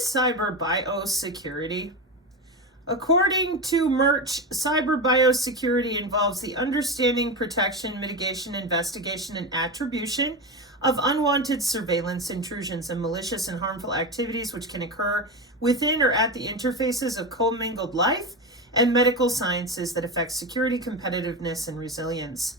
is CyberBioSecurity? According to Merch, CyberBioSecurity involves the understanding, protection, mitigation, investigation, and attribution of unwanted surveillance, intrusions, and malicious and harmful activities which can occur within or at the interfaces of commingled life and medical sciences that affect security, competitiveness, and resilience.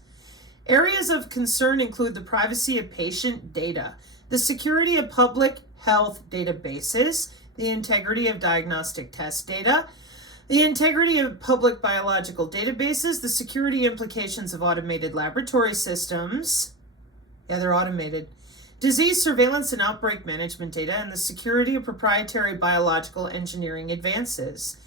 Areas of concern include the privacy of patient data, the security of public health databases, the integrity of diagnostic test data, the integrity of public biological databases, the security implications of automated laboratory systems, they're automated, disease surveillance and outbreak management data, and the security of proprietary biological engineering advances.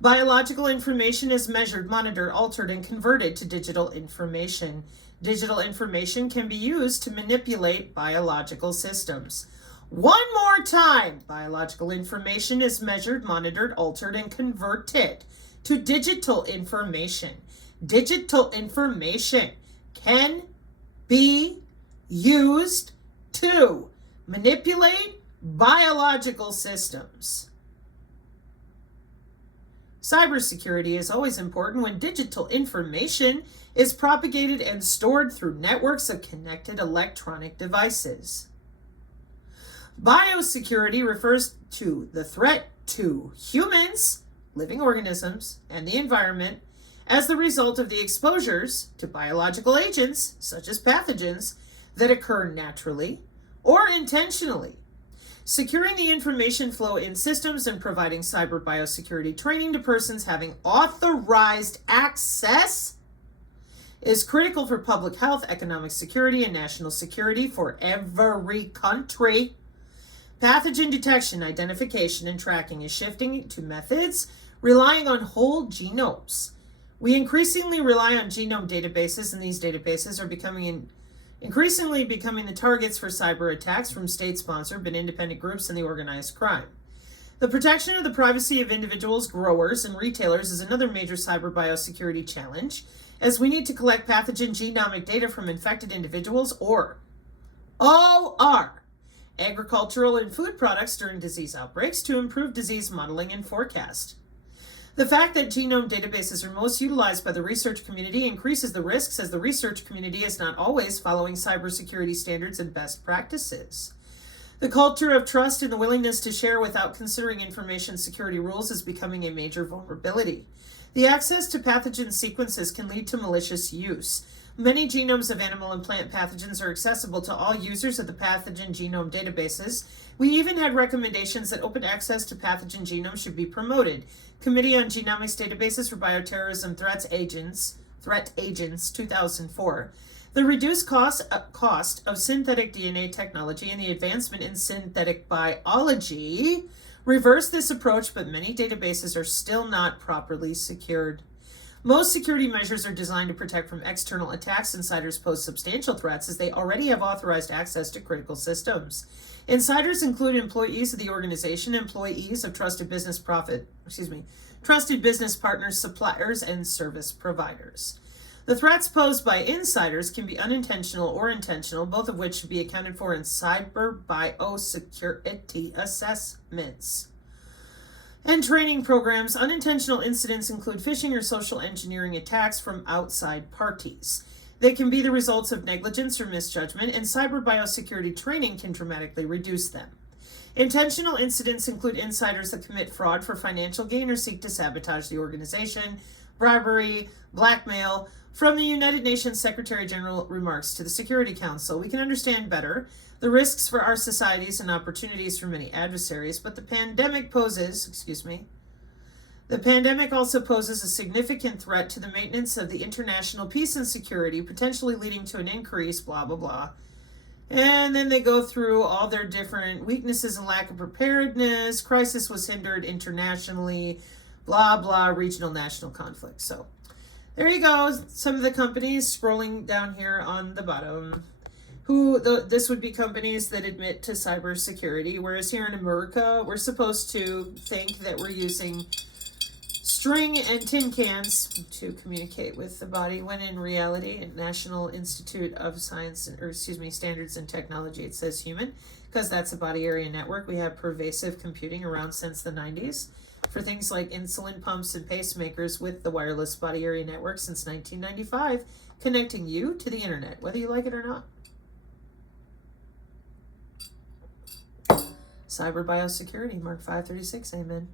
Biological information is measured, monitored, altered, and converted to digital information. Digital information can be used to manipulate biological systems. One more time, biological information is measured, monitored, altered, and converted to digital information. Digital information can be used to manipulate biological systems. Cybersecurity is always important when digital information is propagated and stored through networks of connected electronic devices. Biosecurity refers to the threat to humans, living organisms, and the environment as the result of the exposures to biological agents, such as pathogens, that occur naturally or intentionally. Securing the information flow in systems and providing cyber biosecurity training to persons having authorized access is critical for public health, economic security, and national security for every country. Pathogen detection, identification, and tracking is shifting to methods relying on whole genomes. We increasingly rely on genome databases, and these databases are increasingly becoming the targets for cyber attacks from state-sponsored but independent groups and the organized crime. The protection of the privacy of individuals, growers, and retailers is another major cyber biosecurity challenge, as we need to collect pathogen genomic data from infected individuals, or OR, agricultural and food products during disease outbreaks to improve disease modeling and forecast. The fact that genome databases are most utilized by the research community increases the risks, as the research community is not always following cybersecurity standards and best practices. The culture of trust and the willingness to share without considering information security rules is becoming a major vulnerability. The access to pathogen sequences can lead to malicious use. Many genomes of animal and plant pathogens are accessible to all users of the pathogen genome databases. We even had recommendations that open access to pathogen genomes should be promoted. Committee on Genomics Databases for Bioterrorism Threat Agents, 2004. The reduced cost of synthetic DNA technology and the advancement in synthetic biology reverse this approach, but many databases are still not properly secured. Most security measures are designed to protect from external attacks. Insiders pose substantial threats as they already have authorized access to critical systems. Insiders include employees of the organization, employees of trusted business partners, suppliers, and service providers. The threats posed by insiders can be unintentional or intentional, both of which should be accounted for in cyber biosecurity assessments and training programs. Unintentional incidents include phishing or social engineering attacks from outside parties. They can be the results of negligence or misjudgment, and cyber biosecurity training can dramatically reduce them. Intentional incidents include insiders that commit fraud for financial gain or seek to sabotage the organization, bribery, blackmail. From the United Nations Secretary General remarks to the Security Council, we can understand better the risks for our societies and opportunities for many adversaries, but the pandemic also poses a significant threat to the maintenance of the international peace and security, potentially leading to an increase, blah, blah, blah. And then they go through all their different weaknesses and lack of preparedness. Crisis was hindered internationally, blah, blah, regional, national conflict. So there you go. Some of the companies scrolling down here on the bottom. This would be companies that admit to cybersecurity, whereas here in America, we're supposed to think that we're using string and tin cans to communicate with the body, when in reality, at National Institute of Standards and Technology, it says human. because that's a body area network. We have pervasive computing around since the 90s for things like insulin pumps and pacemakers with the wireless body area network since 1995, connecting you to the internet, whether you like it or not. CyberBioSecurity, Mark 536, amen.